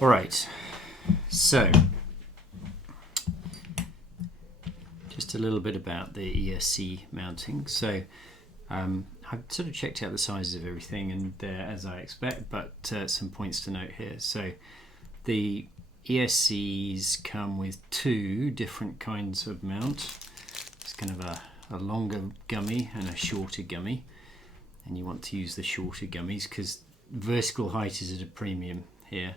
All right, so just a little bit about the ESC mounting. So I've sort of checked out the sizes of everything, and they're as I expect, but some points to note here. So the ESCs come with two different kinds of mount. It's kind of a longer gummy and a shorter gummy, and you want to use the shorter gummies because vertical height is at a premium here,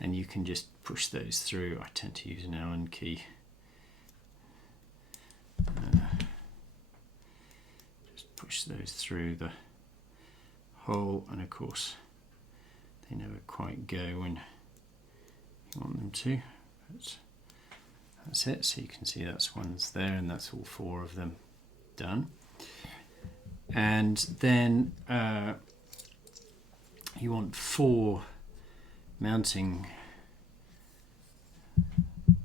and you can just push those through. I tend to use an Allen key. Just push those through the hole, and of course they never quite go when you want them to, but that's it. So you can see that's one's there, and that's all four of them done. And then you want four mounting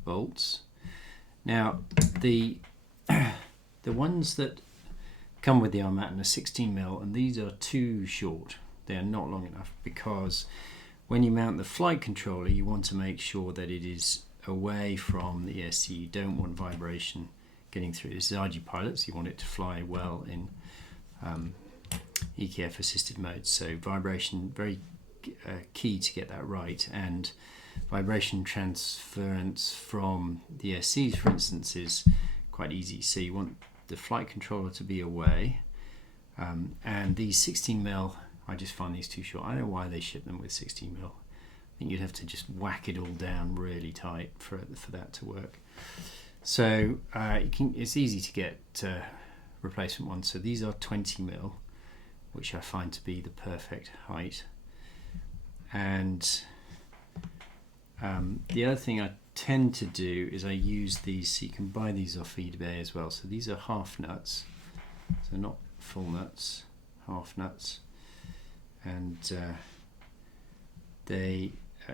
bolts. Now the ones that come with the arm mat are 16mm, and these are too short. They are not long enough, because when you mount the flight controller you want to make sure that it is away from the ESC. You don't want vibration getting through. This is ArduPilot, so you want it to fly well in EKF assisted mode. So vibration, very key to get that right, and vibration transference from the ESCs, for instance, is quite easy. So you want the flight controller to be away, and these 16mm, I just find these too short. I don't know why they ship them with 16mm. I think you'd have to just whack it all down really tight for that to work. So it's easy to get replacement ones. So these are 20mm, which I find to be the perfect height. And the other thing I tend to do is I use these, so you can buy these off eBay as well. So these are half nuts, so not full nuts, half nuts, and they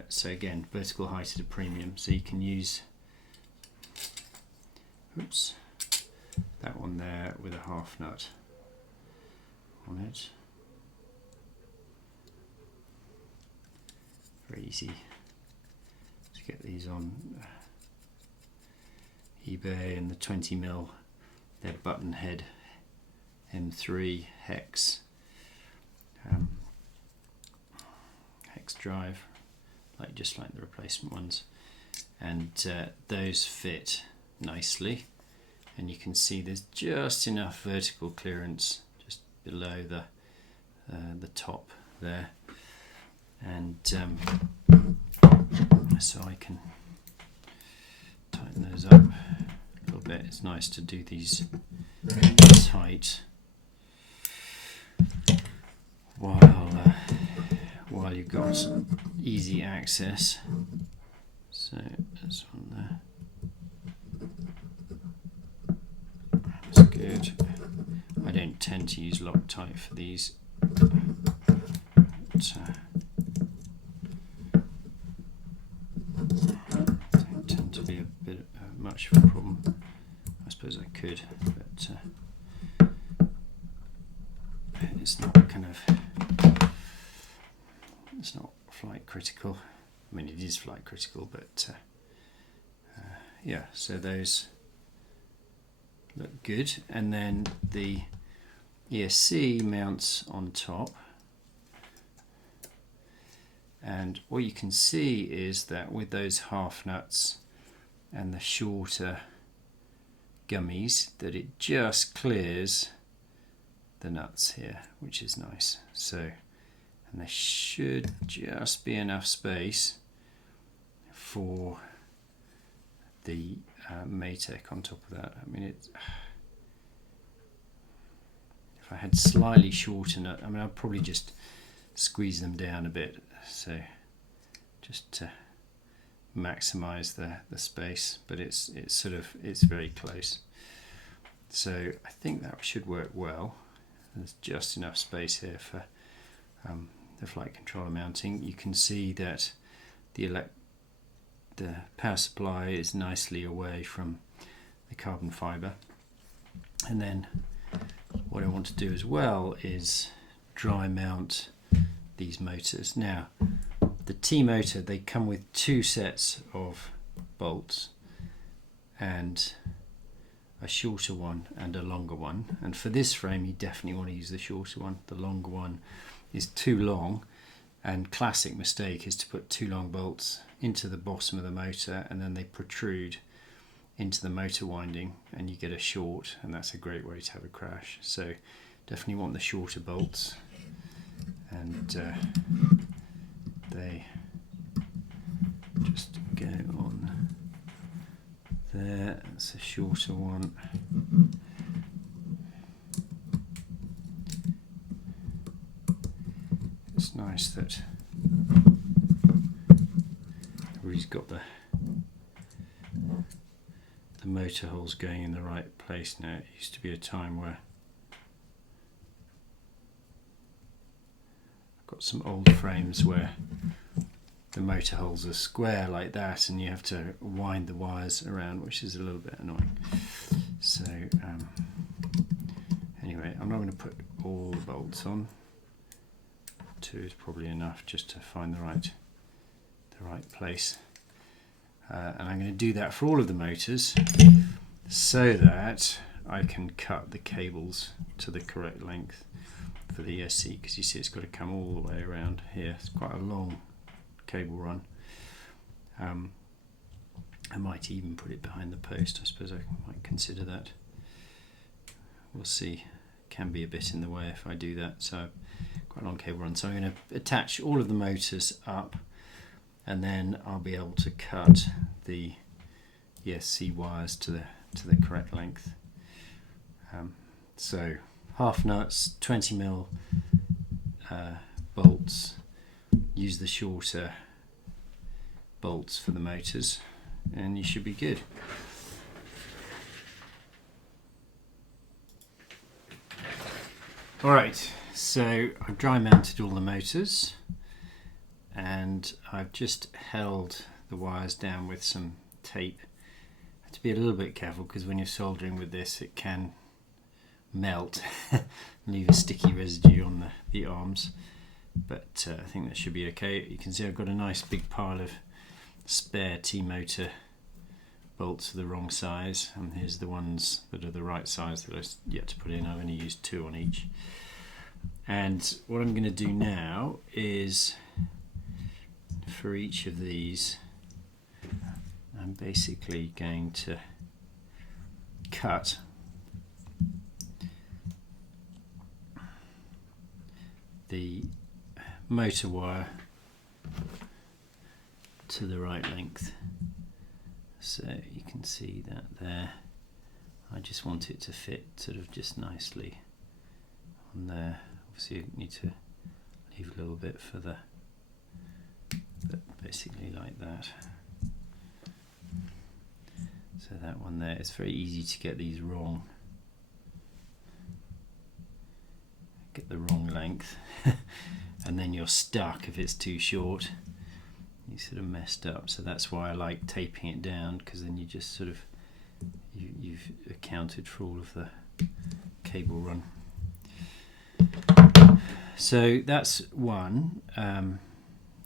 so again, vertical height at a premium. So you can use, oops, that one there with a half nut on it. Very easy to get these on eBay, and the 20mm, they're button head M3 hex hex drive, just like the replacement ones, and those fit nicely, and you can see there's just enough vertical clearance just below the top there, and so I can tighten those up a little bit. It's nice to do these tight while you've got easy access. So this one there, that's good. I don't tend to use Loctite for these, but don't tend to be a bit much of a problem. I suppose I could, but it's not it's not flight critical. I mean, it is flight critical, but yeah, so those look good. And then the ESC mounts on top, and what you can see is that with those half nuts and the shorter gummies, that it just clears the nuts here, which is nice. So, and there should just be enough space for the Maytech on top of that. I mean, if I had slightly shorter nut, I mean, I'd probably just squeeze them down a bit, so just to maximize the space, but it's very close. So I think that should work well. There's just enough space here for the flight controller mounting. You can see that the power supply is nicely away from the carbon fiber, and then what I want to do as well is dry mount these motors. Now the T-motor, they come with 2 sets of bolts, and a shorter one and a longer one. And for this frame you definitely want to use the shorter one. The longer one is too long, and classic mistake is to put 2 long bolts into the bottom of the motor and then they protrude into the motor winding and you get a short, and that's a great way to have a crash. So definitely want the shorter bolts, and they just go on there. That's a shorter one. It's nice that everybody's got the motor holes going in the right place now. It used to be a time where I've got some old frames where the motor holes are square like that and you have to wind the wires around, which is a little bit annoying. So anyway, I'm not going to put all the bolts on. 2 is probably enough just to find the right place. And I'm going to do that for all of the motors so that I can cut the cables to the correct length for the ESC, because you see it's got to come all the way around here. It's quite a long cable run. I might even put it behind the post. I suppose I might consider that. We'll see. Can be a bit in the way if I do that. So quite a long cable run. So I'm going to attach all of the motors up, and then I'll be able to cut the ESC wires to the correct length. So half nuts, 20mm bolts. Use the shorter bolts for the motors, and you should be good. Alright, so I've dry mounted all the motors, and I've just held the wires down with some tape. I have to be a little bit careful because when you're soldering with this it can melt and leave a sticky residue on the arms, but I think that should be okay. You can see I've got a nice big pile of spare T-motor bolts of the wrong size, and here's the ones that are the right size that I've yet to put in. I've only used 2 on each. And what I'm going to do now is, for each of these, I'm basically going to cut the motor wire to the right length. So you can see that there. I just want it to fit sort of just nicely on there. Obviously you need to leave a little bit for the, but basically like that. So that one there, it's very easy to get these wrong. Get the wrong length and then you're stuck if it's too short. You sort of messed up, so that's why I like taping it down, because then you just sort of you've accounted for all of the cable run. So that's one.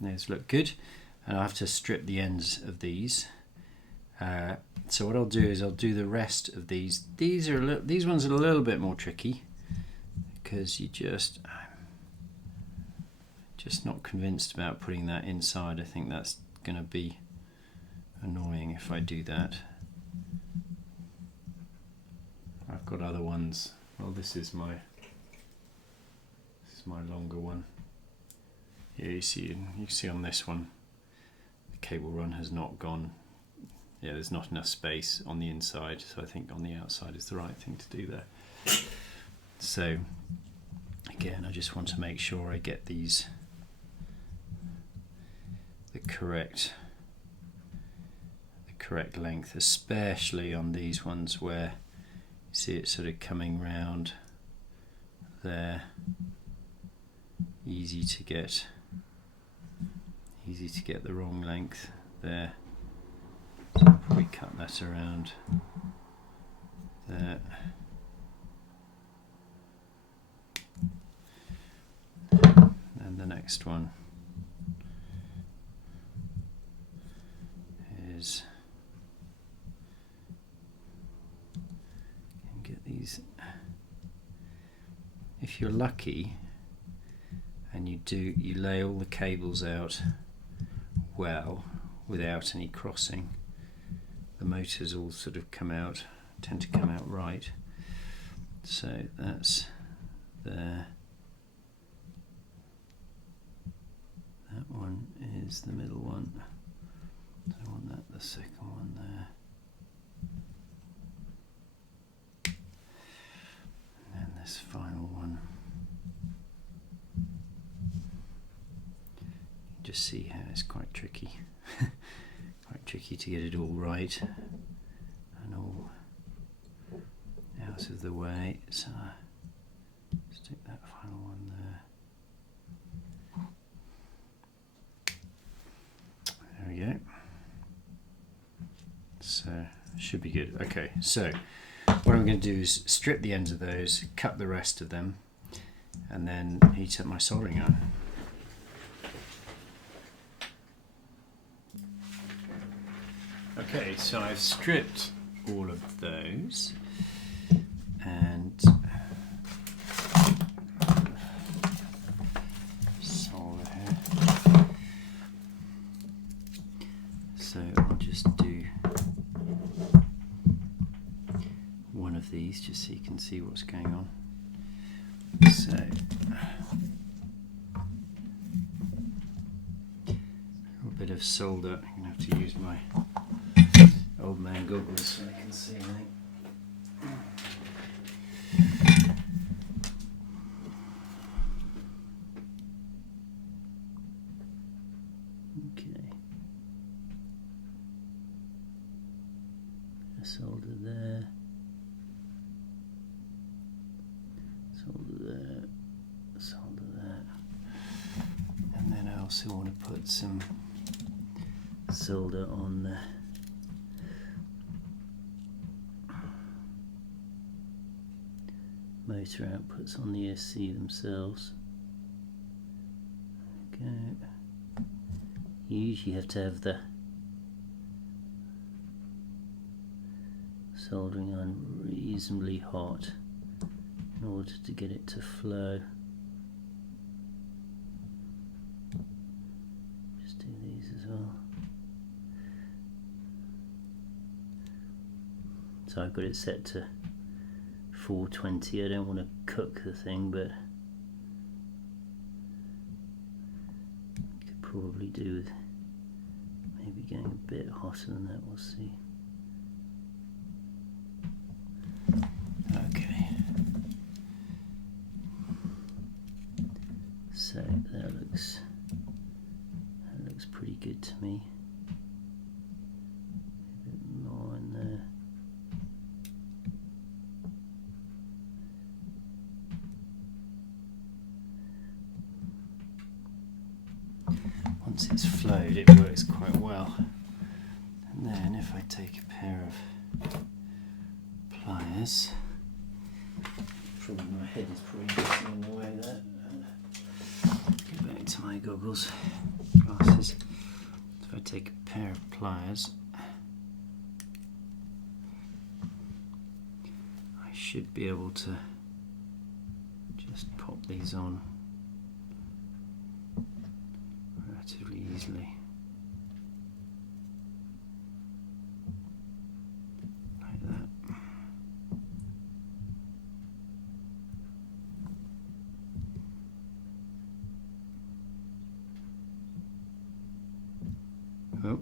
Those look good, and I have to strip the ends of these. So what I'll do is I'll do the rest of these. These ones are a little bit more tricky because you just not convinced about putting that inside. I think that's going to be annoying if I do that. I've got other ones. Well, this is my longer one. Yeah, you see on this one the cable run has not gone. Yeah, there's not enough space on the inside, so I think on the outside is the right thing to do there. So again, I just want to make sure I get these the correct length, especially on these ones where you see it sort of coming round there. Easy to get the wrong length there. So I'll probably cut that around there. And the next one if you're lucky and you lay all the cables out well without any crossing, the motors all sort of tend to come out right. So that's there. That one is the middle one. So I want that, the second one there. And then this final one. You just see how it's quite tricky. Quite tricky to get it all right and all out of the way. So stick that final one there. There we go. So should be good. Okay, so what I'm going to do is strip the ends of those, cut the rest of them, and then heat up my soldering iron. Okay, so I've stripped all of those and solder here. So I'll just do one of these just so you can see what's going on. So a little bit of solder. I'm going to have to use my old man goggles so I can see anything. Okay. Solder there. Solder there. Solder there. And then I also want to put some solder on the motor outputs on the ESC themselves. Okay. You usually have to have the soldering iron reasonably hot in order to get it to flow. Just do these as well. So I've got it set to 420. I don't want to cook the thing, but could probably do with maybe getting a bit hotter than that. We'll see. Okay. So that looks pretty good to me. A bit more in there. Once it's flowed, it works quite well. And then if I take a pair of pliers, probably my head is probably getting in the way there. Go back to my goggles, glasses. So if I take a pair of pliers, I should be able to just pop these on relatively easily. Like that. Oh.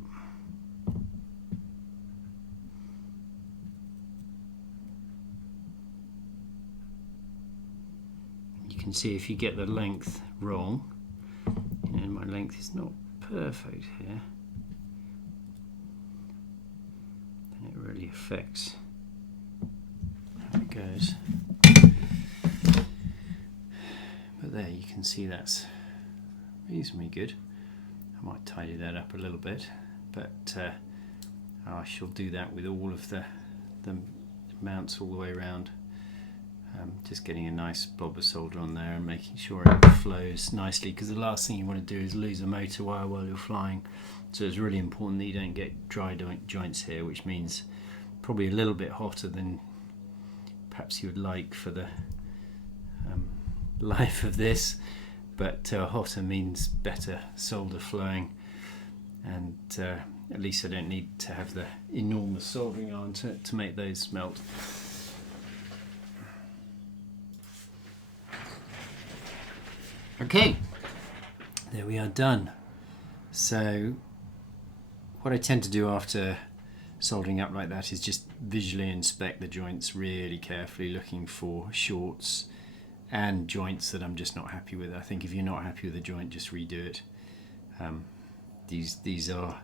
You can see if you get the length wrong, and my length is not perfect here, then it really affects how it goes. But there you can see that's reasonably good. I might tidy that up a little bit, but I shall do that with all of the mounts all the way around. Just getting a nice blob of solder on there and making sure it flows nicely, because the last thing you want to do is lose a motor wire while you're flying. So it's really important that you don't get dry joints here, which means probably a little bit hotter than perhaps you would like for the life of this, but hotter means better solder flowing, and at least I don't need to have the enormous soldering iron to make those melt. Okay, there we are, done. So what I tend to do after soldering up like that is just visually inspect the joints really carefully, looking for shorts and joints that I'm just not happy with. I think if you're not happy with a joint, just redo it. These are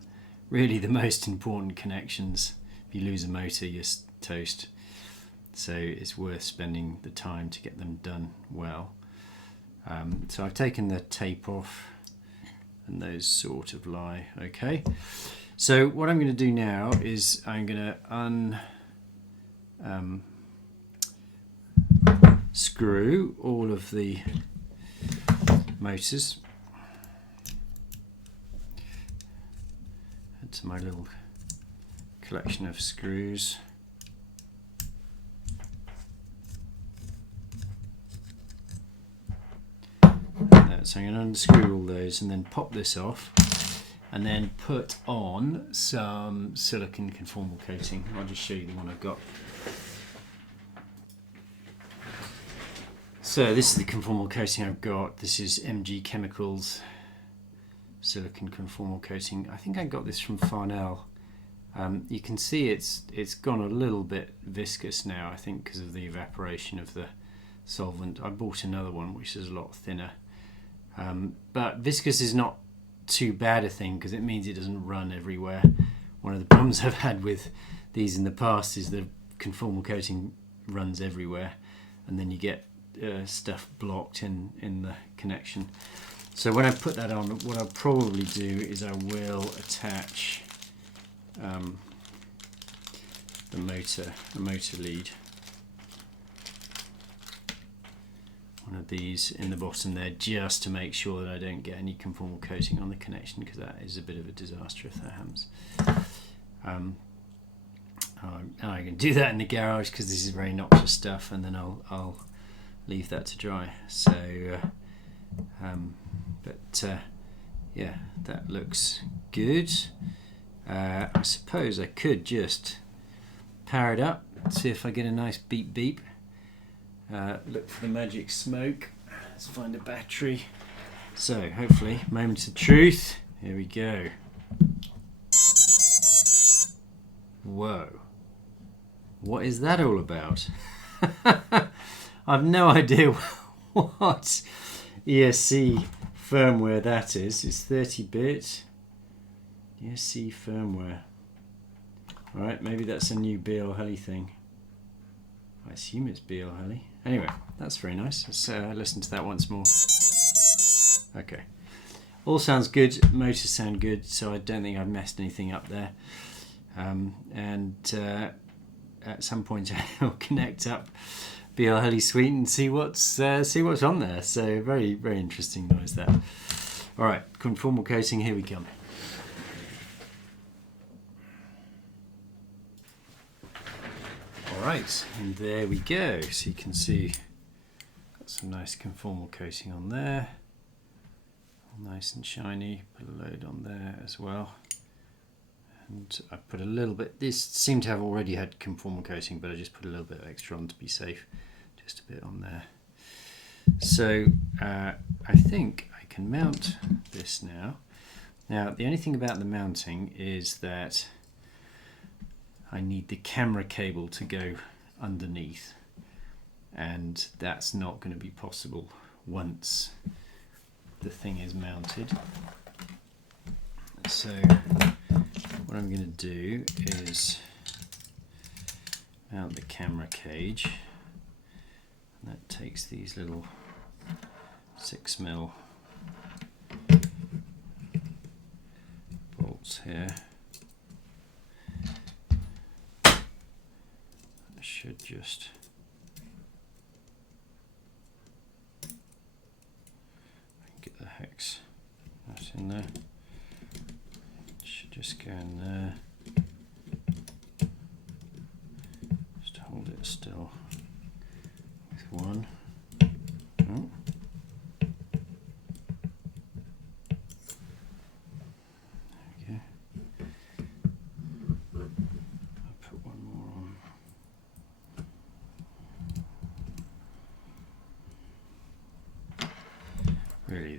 really the most important connections. If you lose a motor, you're toast. So it's worth spending the time to get them done well. So I've taken the tape off, and those sort of lie okay. So what I'm going to do now is I'm going to unscrew all of the motors to my little collection of screws. So I'm going to unscrew all those and then pop this off, and then put on some silicon conformal coating. I'll just show you the one I've got. So this is the conformal coating I've got. This is MG Chemicals silicon conformal coating. I think I got this from Farnell. You can see it's gone a little bit viscous now, I think because of the evaporation of the solvent. I bought another one which is a lot thinner. But viscous is not too bad a thing because it means it doesn't run everywhere. One of the problems I've had with these in the past is the conformal coating runs everywhere, and then you get stuff blocked in the connection. So when I put that on, what I'll probably do is I will attach the motor lead, one of these in the bottom there, just to make sure that I don't get any conformal coating on the connection, because that is a bit of a disaster if that happens. I can do that in the garage because this is very noxious stuff, and then I'll leave that to dry. So yeah, that looks good. I suppose I could just power it up, see if I get a nice beep beep. Look for the magic smoke. Let's find a battery. So hopefully, moment of truth. Here we go. Whoa. What is that all about? I've no idea what ESC firmware that is. It's 30-bit. ESC firmware. Alright, maybe that's a new BL Heli thing. I assume it's BL Heli. Anyway, that's very nice. Let's listen to that once more. Okay. All sounds good. Motors sound good, so I don't think I've messed anything up there. At some point I'll connect up BL Heli Suite and see what's on there. So very, very interesting noise that. All right, conformal coating, here we come. All right, and there we go. So you can see got some nice conformal coating on there, nice and shiny. Put a load on there as well. And I put a little bit, this seemed to have already had conformal coating, but I just put a little bit extra on to be safe, just a bit on there. So I think I can mount this now. Now the only thing about the mounting is that I need the camera cable to go underneath, and that's not going to be possible once the thing is mounted. So what I'm going to do is mount the camera cage, and that takes these little 6mm bolts here. I should just get the hex that's in there. Just go in there, just hold it still with one. Oh,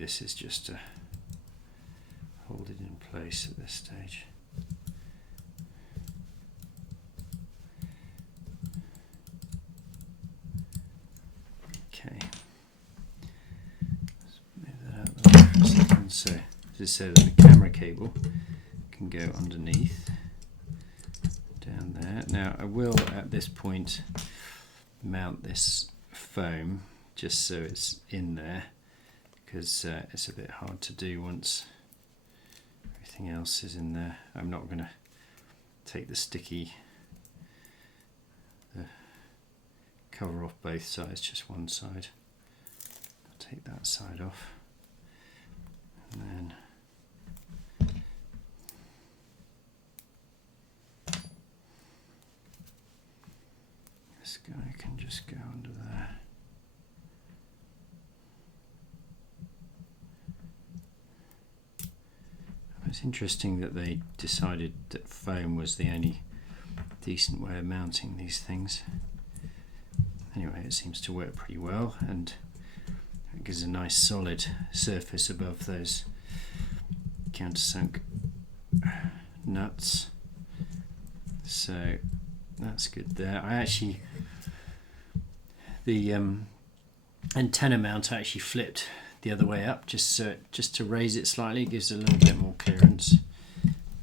this is just to hold it in place at this stage. Okay, let's move that out of the way for a second. So just so that the camera cable can go underneath, down there. Now I will at this point mount this foam just so it's in there, because it's a bit hard to do once everything else is in there. I'm not going to take the cover off both sides, just one side. I'll take that side off, and then this guy can just go under there. It's interesting that they decided that foam was the only decent way of mounting these things. Anyway, it seems to work pretty well, and it gives a nice solid surface above those countersunk nuts. So that's good there. I actually, the antenna mount I actually flipped the other way up just to raise it slightly. It gives a little bit more clearance,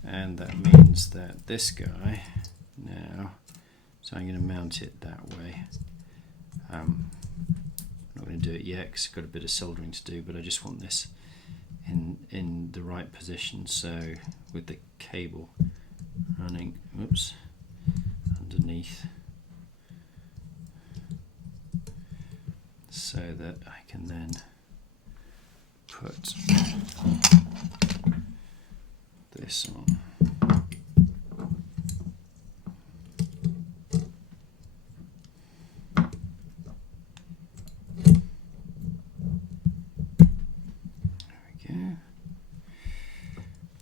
and that means that this guy now, so I'm going to mount it that way. I'm not going to do it yet because I've got a bit of soldering to do, but I just want this in the right position, so with the cable running underneath, so that I can then put this on.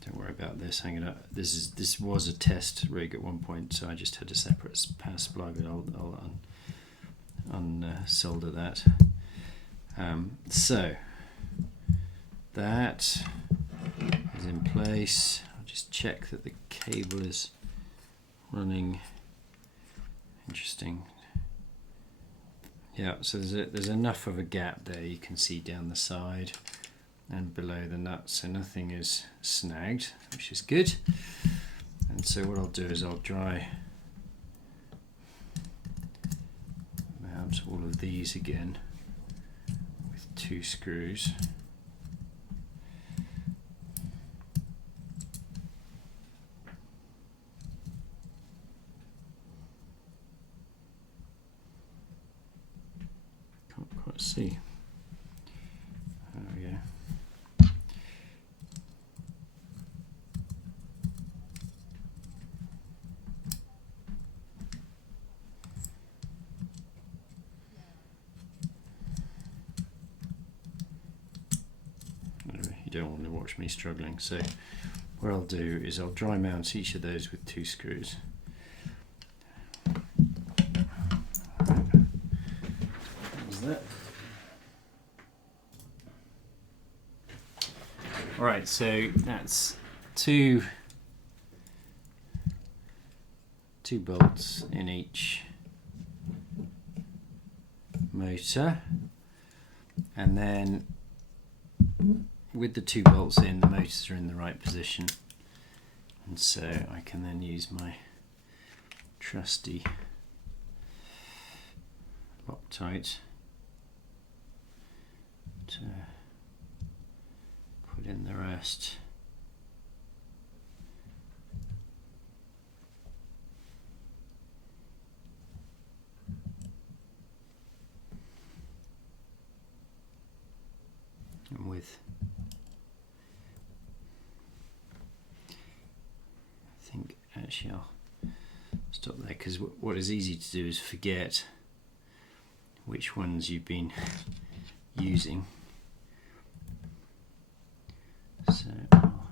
Don't worry about this. This was a test rig at one point, so I just had a separate power supply, but I'll unsolder that. So that is in place. I'll just check that the cable is running. Interesting. Yeah, so there's enough of a gap there, you can see down the side and below the nut, so nothing is snagged, which is good. And so what I'll do is I'll dry mount all of these again with 2 screws. Can't quite see. There we go. Anyway, you don't want to watch me struggling, so what I'll do is I'll dry mount each of those with 2 screws. Alright, so that's two bolts in each motor, and then with the 2 bolts in, the motors are in the right position, and so I can then use my trusty Loctite to put in the rest. And with, I think actually I'll stop there, because what is easy to do is forget which ones you've been using. So I'll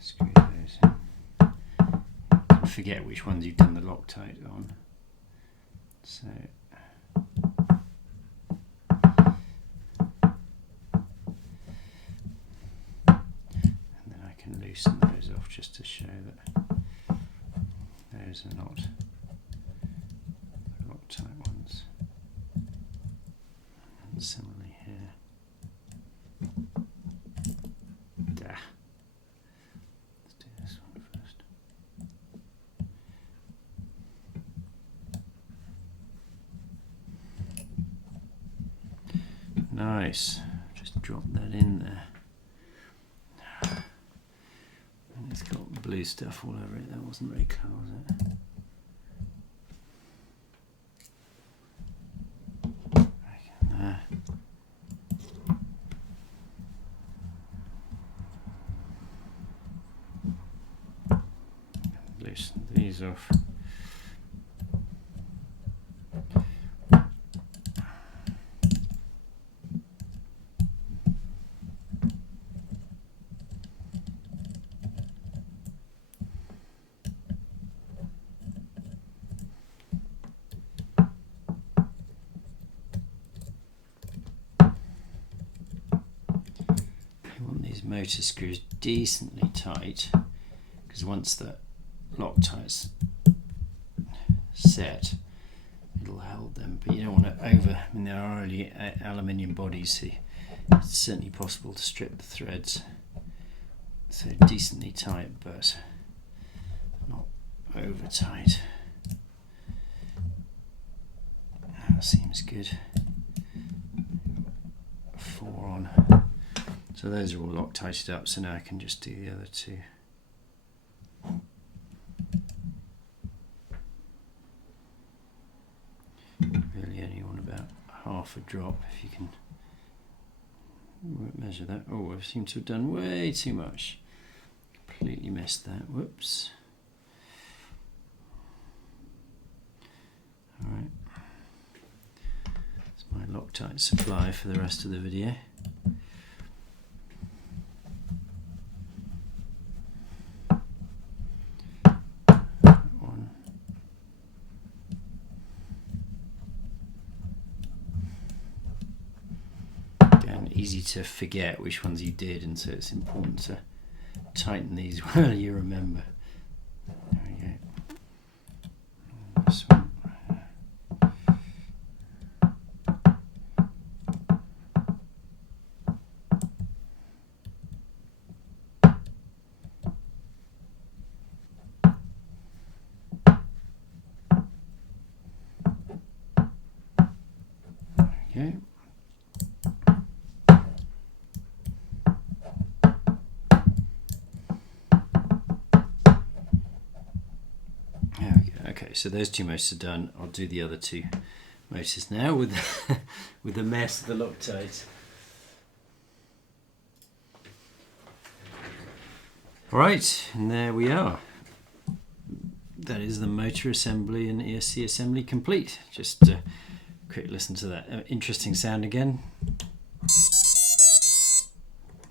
screw those in. You forget which ones you've done the Loctite on. So nice. Just drop that in there. And it's got blue stuff all over it. That wasn't very clear, was it? Back in there. Loosen these off. Motor screws decently tight, because once the Loctite's set, it'll hold them, but you don't want to over, I mean they are only aluminium bodies, so it's certainly possible to strip the threads, so decently tight but not over tight. That seems good. 4 on. So those are all Loctited up, so now I can just do the other 2. Really only want about half a drop if you can measure that. Oh, I seem to have done way too much. Completely missed that. Whoops. Alright. That's my Loctite supply for the rest of the video. Easy to forget which ones you did, and so it's important to tighten these while you remember. There we go. This one. There we go. Okay, so those 2 motors are done. I'll do the other 2 motors now with with the mess of the Loctite. Alright, and there we are. That is the motor assembly and ESC assembly complete. Just a quick listen to that interesting sound again.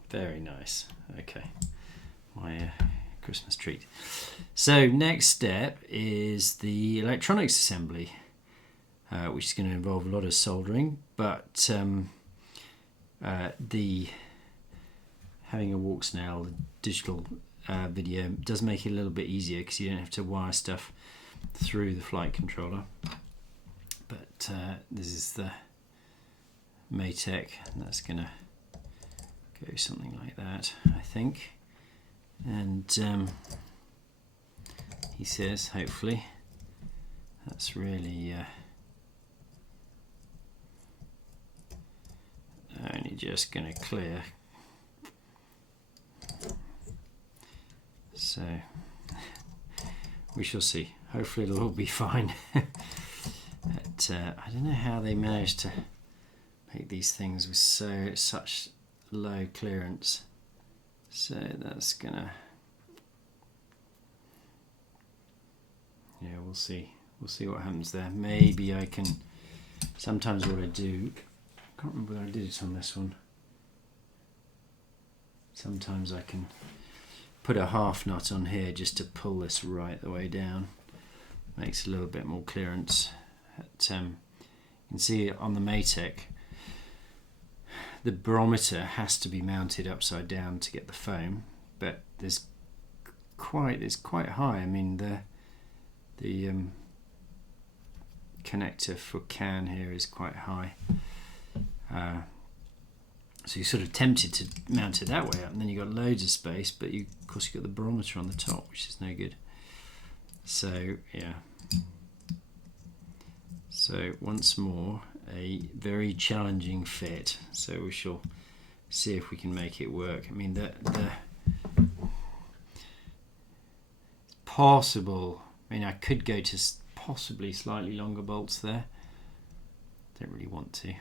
Very nice. Okay, my Christmas treat. So next step is the electronics assembly, which is going to involve a lot of soldering, but the having a walk snail, the digital video, does make it a little bit easier because you don't have to wire stuff through the flight controller. But this is the Maytech, and that's going to go something like that, I think. And he says, hopefully, that's really only just going to clear. So we shall see. Hopefully it'll all be fine. But I don't know how they managed to make these things with such low clearance. So that's gonna, yeah, we'll see. We'll see what happens there. Maybe I can, sometimes what I do, I can't remember whether I did it on this one. Sometimes I can put a half nut on here just to pull this right the way down. Makes a little bit more clearance. You can see on the Maytech, the barometer has to be mounted upside down to get the foam, but it's quite high. I mean the connector for CAN here is quite high, so you're sort of tempted to mount it that way up, and then you've got loads of space, but of course you've got the barometer on the top, which is no good. So yeah. So once more, a very challenging fit, so we shall see if we can make it work. I mean, it's possible. I mean, I could go to possibly slightly longer bolts there. Don't really want to,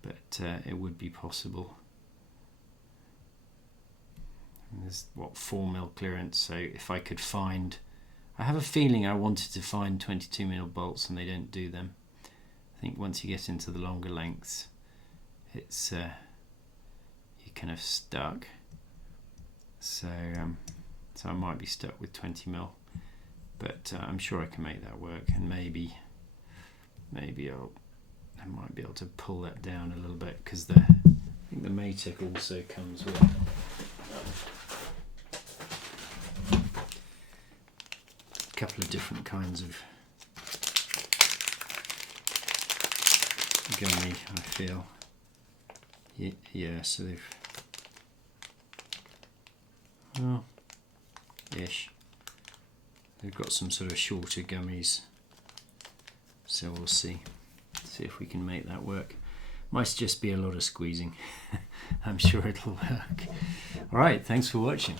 but it would be possible. And there's 4mm clearance, so if I could find, I have a feeling I wanted to find 22mm bolts and they don't do them. I think once you get into the longer lengths, it's you're kind of stuck. So I might be stuck with 20mm, but I'm sure I can make that work, and maybe I might be able to pull that down a little bit, because I think the Matek also comes with a couple of different kinds of gummy, I feel. Yeah, so they've ish. They've got some sort of shorter gummies, so we'll see if we can make that work. Might just be a lot of squeezing. I'm sure it'll work. All right, thanks for watching.